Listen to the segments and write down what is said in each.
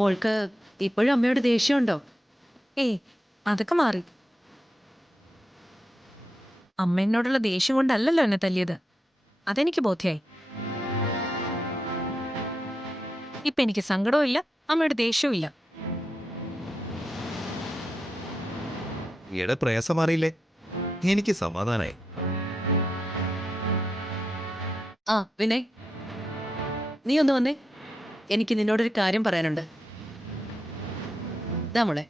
മോൾക്ക് ഇപ്പോഴും അമ്മയോട് ദേഷ്യമുണ്ടോ? ഏയ് അതൊക്കെ മാറി. അമ്മ എന്നോടുള്ള ദേഷ്യം കൊണ്ടല്ലല്ലോ എന്നെ തല്ലിയത്. അതെനിക്ക് ബോധ്യായി. ഇപ്പൊ എനിക്ക് സങ്കടവും ഇല്ല, അമ്മയുടെ ദേഷ്യവും ഇല്ല. ഈയുടെ പ്രയാസം മാറിയില്ലേ? എനിക്ക് സമാധാനായി. ആ വിനയ്, നീ ഒന്ന് വന്നേ. എനിക്ക് നിന്നോടൊരു കാര്യം പറയാനുണ്ട്. ഇതാ മോളെ.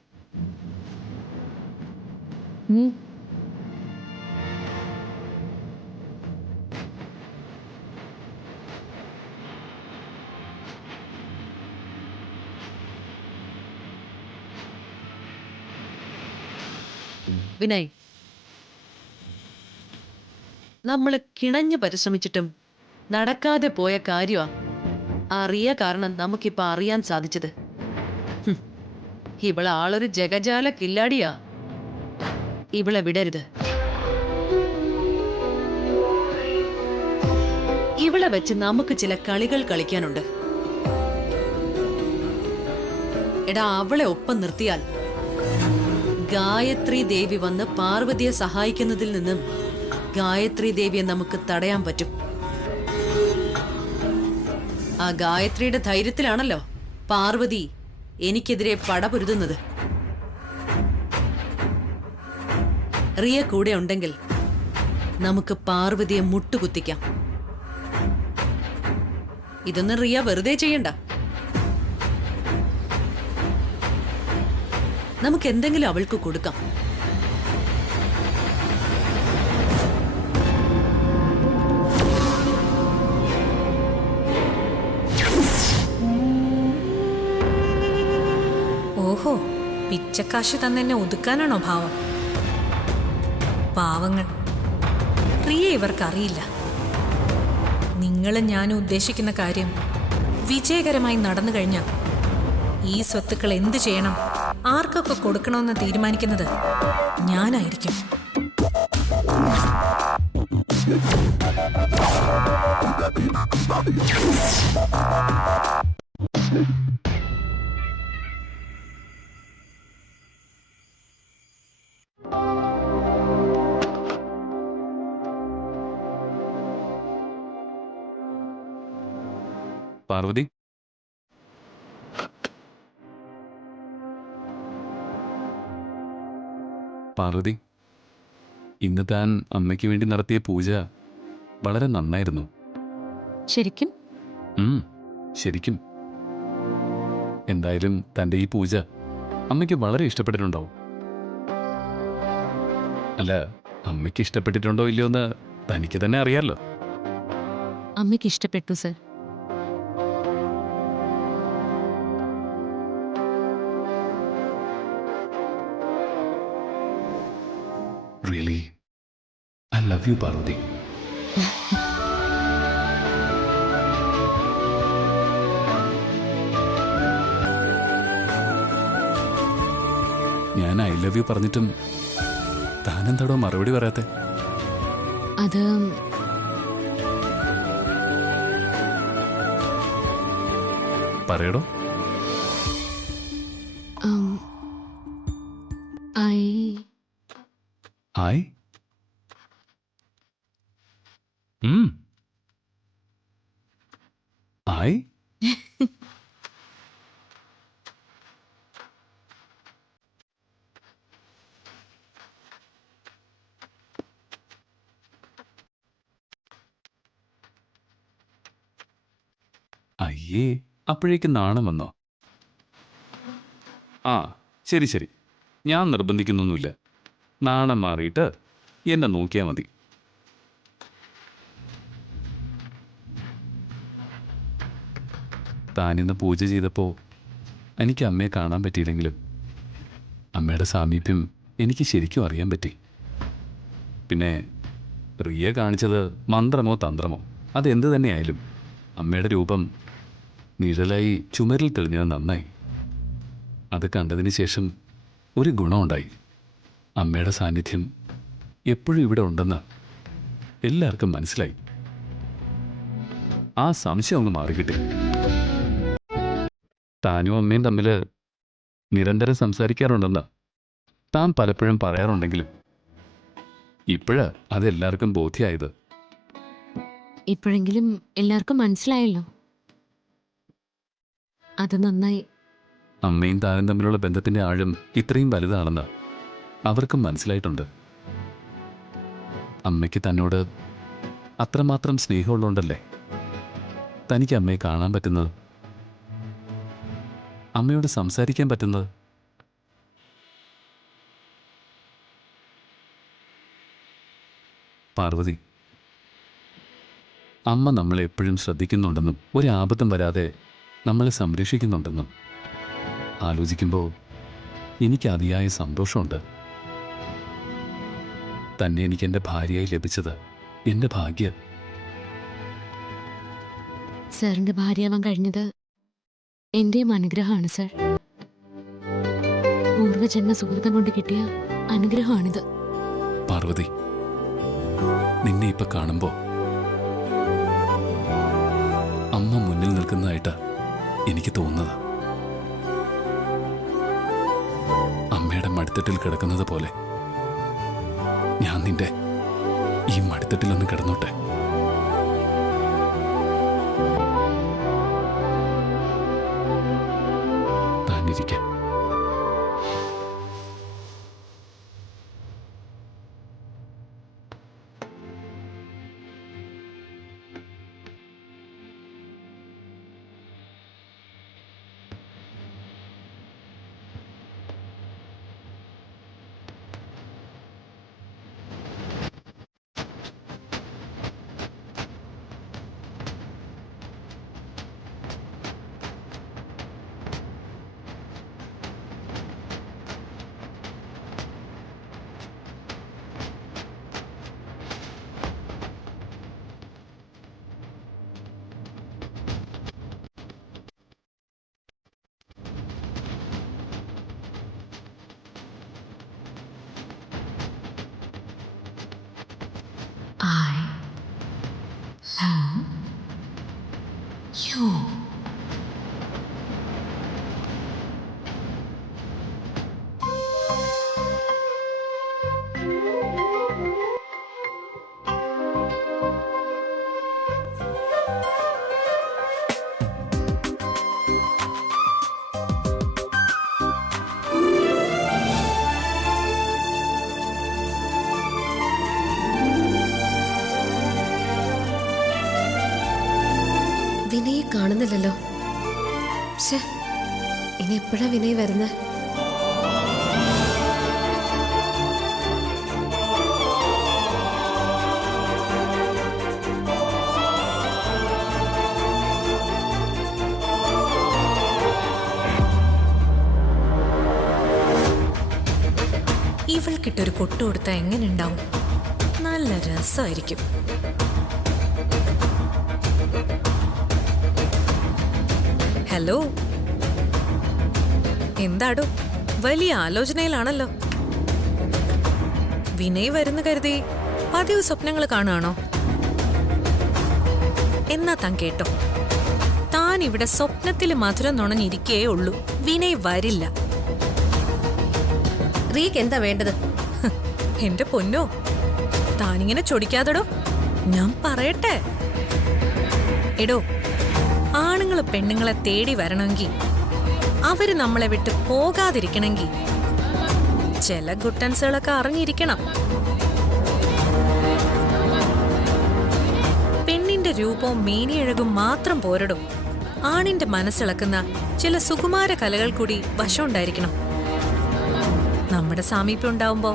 വിനയ്, നമ്മൾ കിണഞ്ഞു പരിശ്രമിച്ചിട്ടും നടക്കാതെ പോയ കാര്യമാ അറിയ കാരണം നമുക്കിപ്പോ അറിയാൻ സാധിച്ചത്. ഹും, ഇവളെ ആളൊരു ജഗജാല കില്ലാടിയാ. ഇവളെ വിടരുത്. ഇവളെ വെച്ച് നമുക്ക് ചില കളികൾ കളിക്കാനുണ്ട്. എടാ, അവളെ ഒപ്പം നിർത്തിയാൽ ഗായത്രി ദേവി വന്ന് പാർവതിയെ സഹായിക്കുന്നതിൽ നിന്നും ഗായത്രി ദേവിയെ നമുക്ക് തടയാൻ പറ്റും. ആ ഗായത്രിയുടെ ധൈര്യത്തിലാണല്ലോ പാർവതി എനിക്കെതിരെ പടപൊരുതുന്നത്. റിയ കൂടെ ഉണ്ടെങ്കിൽ നമുക്ക് പാർവതിയെ മുട്ടുകുത്തിക്കാം. ഇതൊന്നും റിയ വെറുതെ ചെയ്യണ്ട. നമുക്ക് എന്തെങ്കിലും അവൾക്ക് കൊടുക്കാം. ഓഹോ, പിച്ചക്കാശ് തന്നെ ഒതുക്കാനാണോ ഭാവം? പാവങ്ങൾ. റിയ ഇവർക്കറിയില്ല. നിങ്ങളും ഞാനും ഉദ്ദേശിക്കുന്ന കാര്യം വിജയകരമായി നടന്നു കഴിഞ്ഞാൽ ഈ സ്വത്തുക്കൾ എന്തു ചെയ്യണം, ആർക്കൊക്കെ കൊടുക്കണമെന്ന് തീരുമാനിക്കുന്നത് ഞാനായിരിക്കും. പാർവതി, പാർവതി, ഇന്ന് താൻ അമ്മയ്ക്ക് വേണ്ടി നടത്തിയ പൂജ വളരെ നന്നായിരുന്നു. ശരിക്കും? ശരിക്കും. എന്തായാലും തൻ്റെ ഈ പൂജ അമ്മയ്ക്ക് വളരെ ഇഷ്ടപ്പെട്ടിട്ടുണ്ടാവും. അല്ല, അമ്മയ്ക്ക് ഇഷ്ടപ്പെട്ടിട്ടുണ്ടോ ഇല്ലയോ എന്ന് തനിക്ക് തന്നെ അറിയാമല്ലോ. അമ്മയ്ക്ക് ഇഷ്ടപ്പെട്ടു sir. Really I love you Parvathi. ഞാൻ ഐ ലവ് യു പറഞ്ഞിട്ടും താനെന്താടോ മറുപടി പറയാത്തെ? അത് പറയടോ. ഹായ്. ഹായ്. അയ്യേ, അപ്പോഴേക്ക് നാണം വന്നോ? ആ, ശരി ശരി, ഞാൻ നിർബന്ധിക്കുന്നൊന്നുമില്ല. നാണം മാറിയിട്ട് എന്നെ നോക്കിയാൽ മതി. താനിന്ന് പൂജ ചെയ്തപ്പോൾ എനിക്ക് അമ്മയെ കാണാൻ പറ്റിയില്ലെങ്കിലും അമ്മയുടെ സാമീപ്യം എനിക്ക് ശരിക്കും അറിയാൻ പറ്റി. പിന്നെ റിയ കാണിച്ചത് മന്ത്രമോ തന്ത്രമോ അതെന്ത് തന്നെയായാലും അമ്മയുടെ രൂപം നിഴലായി ചുമരിൽ തെളിഞ്ഞത് നന്നായി. അത് കണ്ടതിന് ശേഷം ഒരു ഗുണമുണ്ടായി. അമ്മയുടെ സാന്നിധ്യം എപ്പോഴും ഇവിടെ ഉണ്ടെന്ന് എല്ലാവർക്കും മനസ്സിലായി. ആ സംശയം ഒന്ന് മാറിക്കിട്ടി. താനും അമ്മയും തമ്മിൽ നിരന്തരം സംസാരിക്കാറുണ്ടെന്നാ താൻ പലപ്പോഴും പറയാറുണ്ടെങ്കിലും ഇപ്പോഴാ അതെല്ലാവർക്കും ബോധ്യമായത്. ഇപ്പോഴെങ്കിലും എല്ലാവർക്കും മനസ്സിലായല്ലോ. അത് നന്നായി. അമ്മയും താനും തമ്മിലുള്ള ബന്ധത്തിന്റെ ആഴം ഇത്രയും വലുതാണെന്ന് അവർക്കും മനസ്സിലായിട്ടുണ്ട്. അമ്മയ്ക്ക് തന്നോട് അത്രമാത്രം സ്നേഹമുള്ളതുകൊണ്ടല്ലേ തനിക്ക് അമ്മയെ കാണാൻ പറ്റുന്നത്, അമ്മയോട് സംസാരിക്കാൻ പറ്റുന്നത്. പാർവതി, അമ്മ നമ്മളെ എപ്പോഴും ശ്രദ്ധിക്കുന്നുണ്ടെന്നും ഒരു ആപത്തും വരാതെ നമ്മളെ സംരക്ഷിക്കുന്നുണ്ടെന്നും ആലോചിക്കുമ്പോൾ എനിക്ക് അതിയായ സന്തോഷമുണ്ട്. തന്നെ എനിക്ക് എൻ്റെ ഭാര്യയായി ലഭിച്ചത് എൻ്റെ ഭാഗ്യം. സാറിന്റെ ഭാര്യയാവാൻ കഴിഞ്ഞത് എന്റെയും അനുഗ്രഹമാണ് സർ. പൂർവ്വജന്മ സുഹൃത്തം കൊണ്ട് കിട്ടിയ അനുഗ്രഹമാണിത്. പാർവതി, നിന്നെ ഇപ്പൊ കാണുമ്പോ അമ്മ മുന്നിൽ നിൽക്കുന്നതായിട്ടാ എനിക്ക് തോന്നുന്നത്. അമ്മയുടെ മടിത്തട്ടിൽ കിടക്കുന്നത് പോലെ ഞാൻ നിന്റെ ഈ മടിത്തട്ടിലൊന്ന് കിടന്നോട്ടെ. താനിരിക്കാം. വിനയെ കാണുന്നില്ലല്ലോ. ശ്ശേ, ഇനി എപ്പോഴാ വിനയ് വരുന്നത്? ഇവൾക്കിട്ടൊരു കൊട്ടു കൊടുത്താൽ എങ്ങനെ ഉണ്ടാവും? നല്ല രസമായിരിക്കും. ഹലോ, എന്താടോ വലിയ ആലോചനയിലാണല്ലോ? വിനയ് വരുന്ന കരുതി പതിവ് സ്വപ്നങ്ങൾ കാണുകയാണോ? എന്നാ താൻ കേട്ടോ, താൻ ഇവിടെ സ്വപ്നത്തിൽ മധുരം നുണഞ്ഞിരിക്കേ ഉള്ളൂ. വിനയ് വരില്ല. റീക്ക് എന്താ വേണ്ടത്? എന്റെ പൊന്നോ, താനിങ്ങനെ ചൊടിക്കാതെടോ, ഞാൻ പറയട്ടെ. എടോ, ആണുങ്ങള് പെണ്ണുങ്ങളെ തേടി വരണമെങ്കിൽ, അവര് നമ്മളെ വിട്ട് പോകാതിരിക്കണമെങ്കിൽ ചില ഗുട്ടൻസുകളൊക്കെ അറിഞ്ഞിരിക്കണം. പെണ്ണിന്റെ രൂപവും മേനിയഴകും മാത്രം പോരടും, ആണിന്റെ മനസ്സിളക്കുന്ന ചില സുകുമാര കലകൾ കൂടി വശമുണ്ടായിരിക്കണം. നമ്മുടെ സാമീപ്യം ഉണ്ടാവുമ്പോ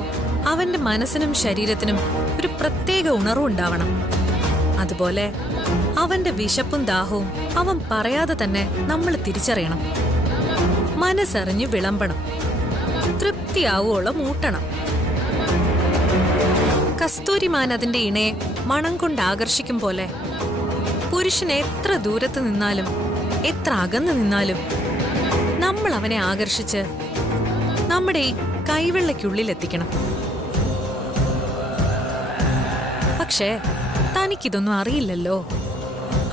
അവന്റെ മനസ്സിനും ശരീരത്തിനും ഒരു പ്രത്യേക ഉണർവുണ്ടാവണം. അതുപോലെ അവന്റെ വിശപ്പും ദാഹവും അവൻ പറയാതെ തന്നെ നമ്മൾ തിരിച്ചറിയണം. മനസ്സറിഞ്ഞ് വിളമ്പണം, തൃപ്തിയാവോളം ഊട്ടണം. കസ്തൂരിമാൻ അതിന്റെ ഇണയെ മണം കൊണ്ട് ആകർഷിക്കും പോലെ പുരുഷനെ എത്ര ദൂരത്ത് നിന്നാലും എത്ര അകന്നു നിന്നാലും നമ്മൾ അവനെ ആകർഷിച്ച് നമ്മുടെ ഈ കൈവെള്ളയ്ക്കുള്ളിലെത്തിക്കണം. പക്ഷേ തനിക്കിതൊന്നും അറിയില്ലല്ലോ.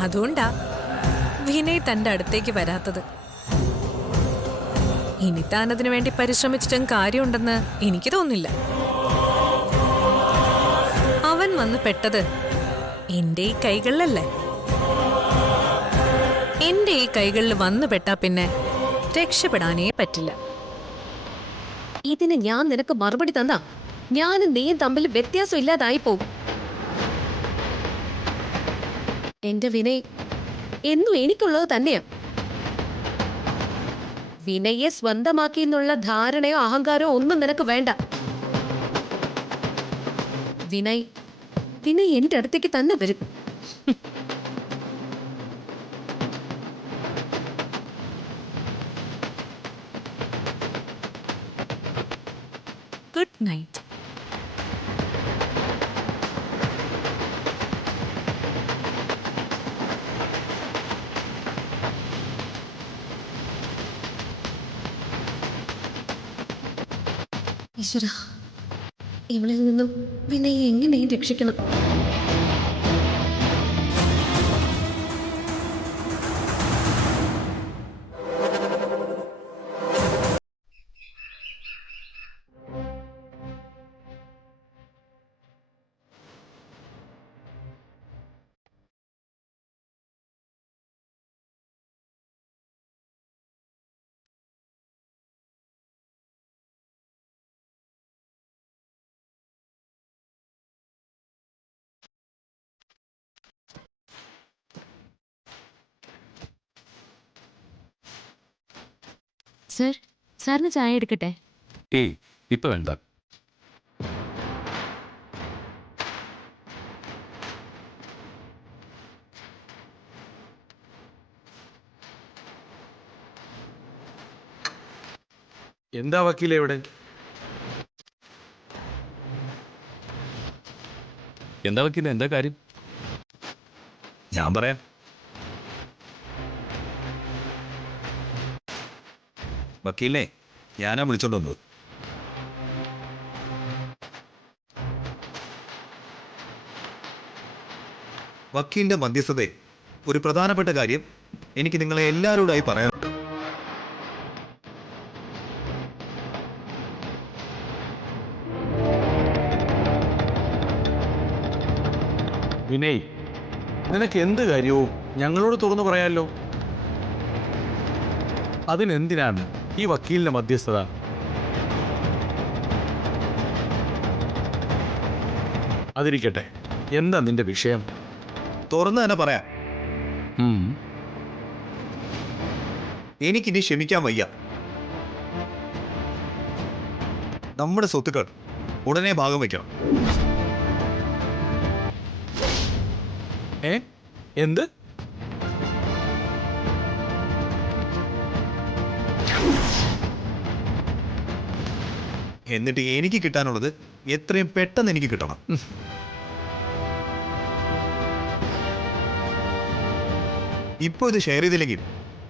അതുകൊണ്ടാ വിനയ് തന്റെ അടുത്തേക്ക് വരാത്തത്. ഇനി താൻ അതിനു വേണ്ടി പരിശ്രമിച്ചിട്ടും കാര്യമുണ്ടെന്ന് എനിക്ക് തോന്നില്ല. അവൻ വന്ന് പെട്ടത് എന്റെ ഈ കൈകളിലല്ലേ? എന്റെ ഈ കൈകളിൽ വന്നു പെട്ടാ പിന്നെ രക്ഷപ്പെടാനേ പറ്റില്ല. ഇതിന് ഞാൻ നിനക്ക് മറുപടി തന്നാ ഞാനും നീയും തമ്മിൽ വ്യത്യാസം ഇല്ലാതായി പോകും. എന്റെ വിനയ് എന്നും എനിക്കുള്ളത് തന്നെയാ. വിനയെ സ്വന്തമാക്കി എന്നുള്ള ധാരണയോ അഹങ്കാരമോ ഒന്നും നിനക്ക് വേണ്ട. വിനയ് എന്റെ അടുത്തേക്ക് തന്നെ വരും. Good night. ഈശ്വര, ഇവളിൽ നിന്നും വിനയെ എങ്ങനെയും രക്ഷിക്കണം. സർ, സാറിന് ചായ എടുക്കട്ടെ? ഏയ് ഇപ്പൊ വേണ്ട. എന്താ വക്കീലെ ഇവിടെ? എന്താ വക്കീലെ, എന്താ കാര്യം? ഞാൻ പറയാം. വക്കീലിനെ ഞാനാ വിളിച്ചോണ്ട് വന്നത്. വക്കീലിന്റെ മധ്യസ്ഥത ഒരു പ്രധാനപ്പെട്ട കാര്യം എനിക്ക് നിങ്ങളെ എല്ലാവരോടായി പറയാനുണ്ട്. വിനയ്, നിനക്ക് എന്ത് കാര്യവും ഞങ്ങളോട് തുറന്നു പറയാമല്ലോ. അതിനെന്തിനാണ് ഈ വക്കീലിന്റെ മധ്യസ്ഥത? അതിരിക്കട്ടെ, എന്താ നിന്റെ വിഷയം? തുറന്ന് തന്നെ പറയാം. ഉം. എനിക്കിനി ക്ഷമിക്കാൻ വയ്യ. നമ്മുടെ സ്വത്തുക്കൾ ഉടനെ ഭാഗം വയ്ക്കണം. എന്ത്? എന്നിട്ട് എനിക്ക് കിട്ടാനുള്ളത് എത്രയും പെട്ടെന്ന് എനിക്ക് കിട്ടണം. ഇപ്പോ ഇത് ഷെയർ ചെയ്തില്ലെങ്കിൽ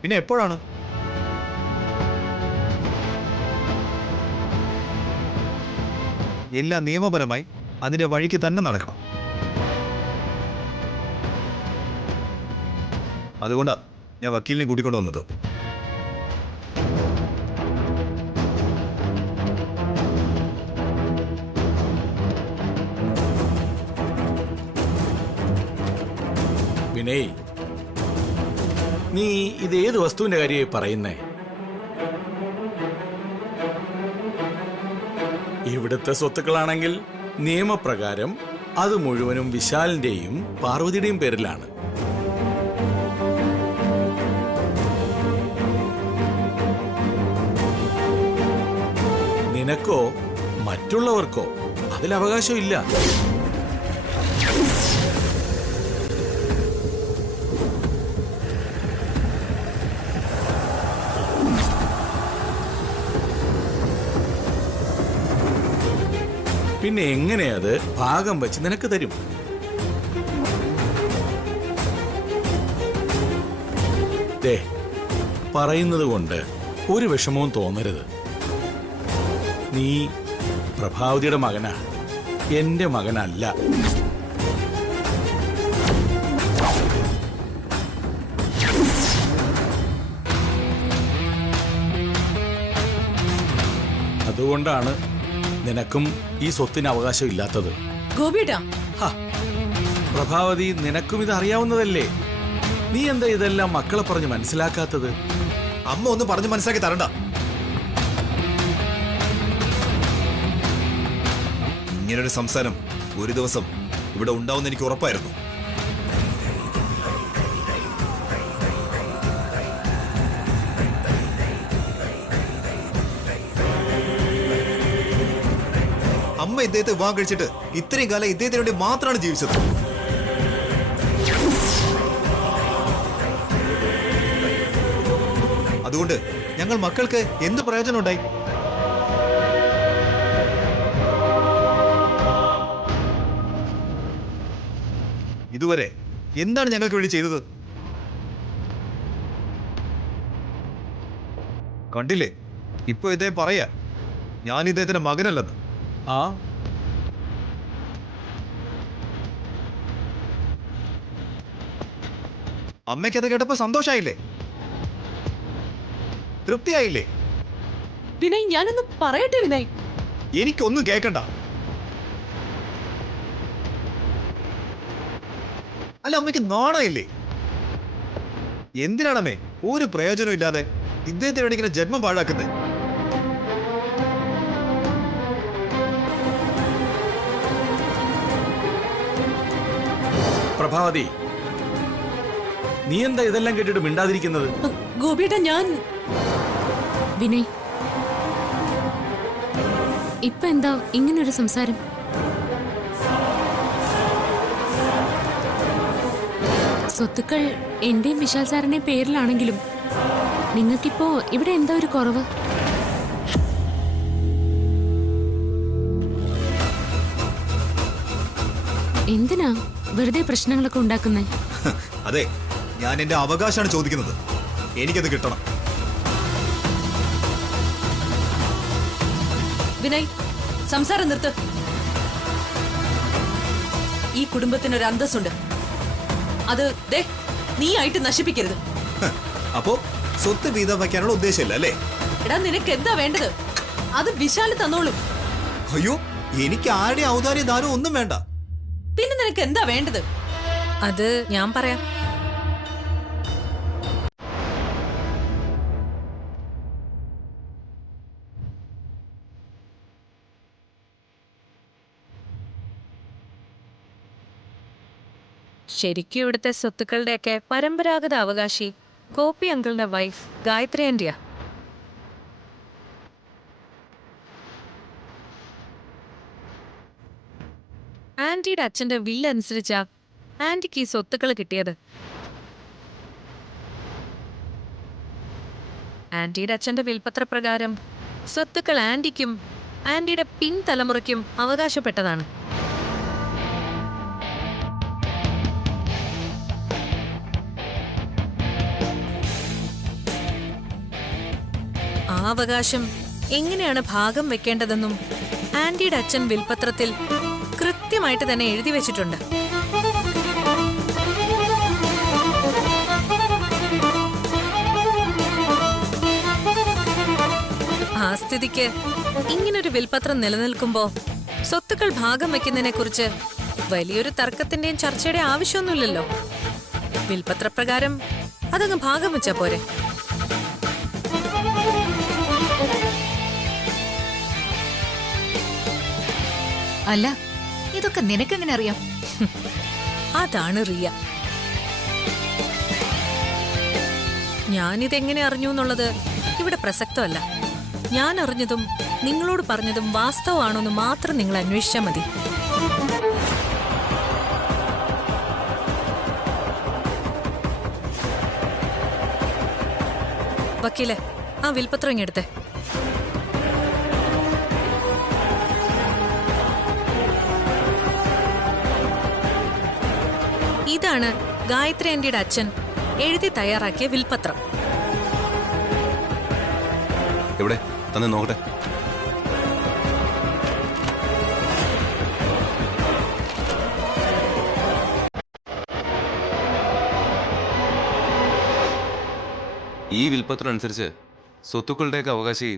പിന്നെ എപ്പോഴാണ്? എല്ലാം നിയമപരമായി അതിന്റെ വഴിക്ക് തന്നെ നടക്കണം. അതുകൊണ്ടാണ് ഞാൻ വക്കീലിനെ കൂട്ടിക്കൊണ്ട് വന്നത്. വിനയ്, നീ ഇത് ഏത് വസ്തുവിന്റെ കാര്യമായി പറയുന്നേ? ഇവിടുത്തെ സ്വത്തുക്കളാണെങ്കിൽ നിയമപ്രകാരം അത് മുഴുവനും വിശാലിന്റെയും പാർവതിയുടെയും പേരിലാണ്. നിനക്കോ മറ്റുള്ളവർക്കോ അതിൽ അവകാശമില്ല. പിന്നെ എങ്ങനെയത് ഭാഗം വെച്ച് നിനക്ക് തരും? ദേ, പറയുന്നത് കൊണ്ട് ഒരു വിഷമവും തോന്നരുത്. നീ പ്രഭാവതിയുടെ മകനാ, എന്റെ മകനല്ല. അതുകൊണ്ടാണ് നിനക്കും ഈ സ്വത്തിന് അവകാശം ഇല്ലാത്തത്. ഗോപിയേട്ടാ, ഹ, പ്രഭാവതി, നിനക്കും ഇത് അറിയാവുന്നതല്ലേ? നീ എന്താ ഇതെല്ലാം മക്കളെ പറഞ്ഞ് മനസ്സിലാക്കാത്തത്? അമ്മ ഒന്ന് പറഞ്ഞ് മനസ്സിലാക്കി തരണ്ട. ഇങ്ങനൊരു സംസാരം ഒരു ദിവസം ഇവിടെ ഉണ്ടാവുമെന്ന് എനിക്ക് ഉറപ്പായിരുന്നു. അമ്മ ഇദ്ദേഹത്തെ വിവാഹം കഴിച്ചിട്ട് ഇത്രയും കാലം ഇദ്ദേഹത്തിന് വേണ്ടി മാത്രമാണ് ജീവിച്ചത്. അതുകൊണ്ട് ഞങ്ങൾ മക്കൾക്ക് എന്ത് പ്രയോജനം ഉണ്ടായി? ഇതുവരെ എന്താണ് ഞങ്ങൾക്ക് വേണ്ടി ചെയ്തത്? കണ്ടില്ലേ, ഇപ്പൊ ഇദ്ദേഹം പറയാ ഞാൻ ഇദ്ദേഹത്തിന്റെ മകനല്ലെന്ന്. ആ, അമ്മയ്ക്ക് അത് കേട്ടപ്പോ സന്തോഷായില്ലേ? തൃപ്തിയായില്ലേ? വിനയ്, ഞാനൊന്ന് പറയട്ടെ വിനയ്. എനിക്കൊന്നും കേൾക്കണ്ട. അല്ല, അമ്മയ്ക്ക് നാണമില്ലേ? എന്തിനാണമ്മേ ഒരു പ്രയോജനം ഇല്ലാതെ ഇദ്ദേഹത്തിന് വേണ്ടി ഇങ്ങനെ ജന്മം പാഴാക്കുന്നത്? പ്രഭാവതി, നീ എന്താ ഇതെല്ലാം കേട്ടിട്ട് മിണ്ടാതിരിക്കുന്നത്? ഗോപിയേട്ടാ, ഞാൻ വിനയ്, ഇപ്പൊ എന്താ ഇങ്ങനൊരു സംസാരം? സ്വത്തുക്കൾ എന്റെയും വിശാൽ സാറിന്റെയും പേരിലാണെങ്കിലും നിങ്ങൾക്കിപ്പോ ഇവിടെ എന്താ ഒരു കുറവ്? എന്തിനാ വെറുതെ പ്രശ്നങ്ങളൊക്കെ ഉണ്ടാക്കുന്നേ? അതെ, ഞാൻ എന്റെ അവകാശമാണ് ചോദിക്കുന്നത്. എനിക്കത് കിട്ടണം. വിനയ്, സംസാരം നിർത്ത്. ഈ കുടുംബത്തിനൊരു അന്തസ്സുണ്ട്. അത് ദേ നീ ആയിട്ട് നശിപ്പിക്കരുത്. അപ്പോ സ്വത്ത് വീതം വയ്ക്കാനുള്ള ഉദ്ദേശമില്ല അല്ലേ? എടാ, നിനക്ക് എന്താ വേണ്ടത്? അത് വിശാല് തന്നോളും. അയ്യോ, എനിക്ക് ആരുടെ ഔദാര്യ ദാനം ഒന്നും വേണ്ട. പിന്നെ നിനക്ക് എന്താ വേണ്ടത്? അത് ഞാൻ പറയാം. ശരിക്കും ഇവിടുത്തെ സ്വത്തുക്കളുടെയൊക്കെ പരമ്പരാഗത അവകാശി ഗോപി അങ്കിളിന്റെ വൈഫ് ഗായത്രി ആന്റിയാ. ആന്റിയുടെ അച്ഛന്റെ വില്ല് അനുസരിച്ചാ ആന്റിക്ക് ഈ സ്വത്തുക്കൾ കിട്ടിയത്. ആന്റിയുടെ അച്ഛന്റെ വിൽപത്രപ്രകാരം സ്വത്തുക്കൾ ആന്റിക്കും ആന്റിയുടെ പിൻതലമുറയ്ക്കും അവകാശപ്പെട്ടതാണ്. ആ അവകാശം എങ്ങനെയാണ് ഭാഗം വെക്കേണ്ടതെന്നും ആന്റിയുടെ അച്ഛൻ വിൽപത്രത്തിൽ കൃത്യമായിട്ട് തന്നെ എഴുതി വെച്ചിട്ടുണ്ട്. ആ സ്ഥിതിക്ക് ഇങ്ങനൊരു വിൽപത്രം നിലനിൽക്കുമ്പോ സ്വത്തുക്കൾ ഭാഗം വെക്കുന്നതിനെ കുറിച്ച് വലിയൊരു തർക്കത്തിന്റെയും ചർച്ചയുടെ ആവശ്യമൊന്നുമില്ലല്ലോ. വിൽപത്രപ്രകാരം അതങ്ങ് ഭാഗം വെച്ചാ പോരെ. അല്ല, ഇതൊക്കെ നിനക്കെങ്ങനെ അറിയാം? അതാണ് റിയ. ഞാനിതെങ്ങനെ അറിഞ്ഞു എന്നുള്ളത് ഇവിടെ പ്രസക്തമല്ല. ഞാൻ അറിഞ്ഞതും നിങ്ങളോട് പറഞ്ഞതും വാസ്തവമാണോന്ന് മാത്രം നിങ്ങൾ അന്വേഷിച്ചാൽ മതി. വക്കീലെ, ആ വിൽപത്രം ഇങ്ങെടുത്തേ. ഇതാണ് ഗായത്രി ആന്റിയുടെ അച്ഛൻ എഴുതി തയ്യാറാക്കിയ വിൽപത്രം. എവിടെ തന്നെ നോക്കട്ടെ. ഈ വിൽപത്രം അനുസരിച്ച് സ്വത്തുക്കളുടെയൊക്കെ അവകാശി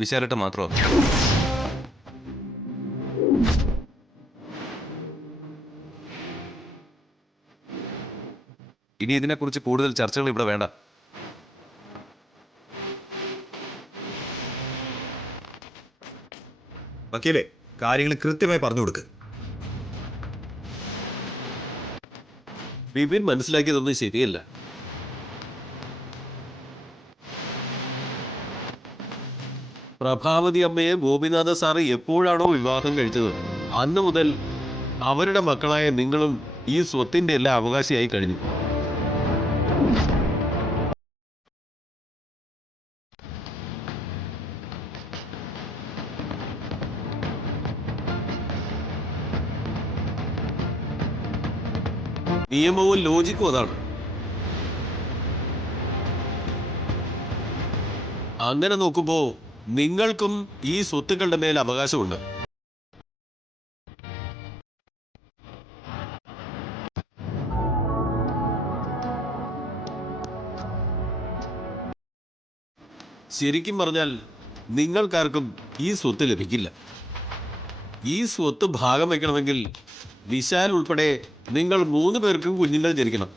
വിശാലട്ട മാത്രമോ? ഇനി ഇതിനെക്കുറിച്ച് കൂടുതൽ ചർച്ചകൾ ഇവിടെ വേണ്ട. വക്കീലെ, കാര്യങ്ങൾ കൃത്യമായി പറഞ്ഞു കൊടുക്ക്. വിപിൻ മനസ്സിലാക്കിയതൊന്നും ശരിയല്ല. പ്രഭാവതി അമ്മയെ ഗോപിനാഥ സാറ് എപ്പോഴാണോ വിവാഹം കഴിച്ചത് അന്ന് മുതൽ അവരുടെ മക്കളായ നിങ്ങളും ഈ സ്വത്തിന്റെ എല്ലാം അവകാശിയായി കഴിഞ്ഞു. നിയമവും ലോജിക്കും അതാണ്. അങ്ങനെ നോക്കുമ്പോ നിങ്ങൾക്കും ഈ സ്വത്തുക്കളുടെ മേൽ അവകാശമുണ്ട്. ശരിക്കും പറഞ്ഞാൽ നിങ്ങൾക്കാർക്കും ഈ സ്വത്ത് ലഭിക്കില്ല. ഈ സ്വത്ത് ഭാഗം വയ്ക്കണമെങ്കിൽ വിശാൽ ഉൾപ്പെടെ നിങ്ങൾ 3 പേർക്കും കുഞ്ഞുങ്ങൾ ജനിക്കണം.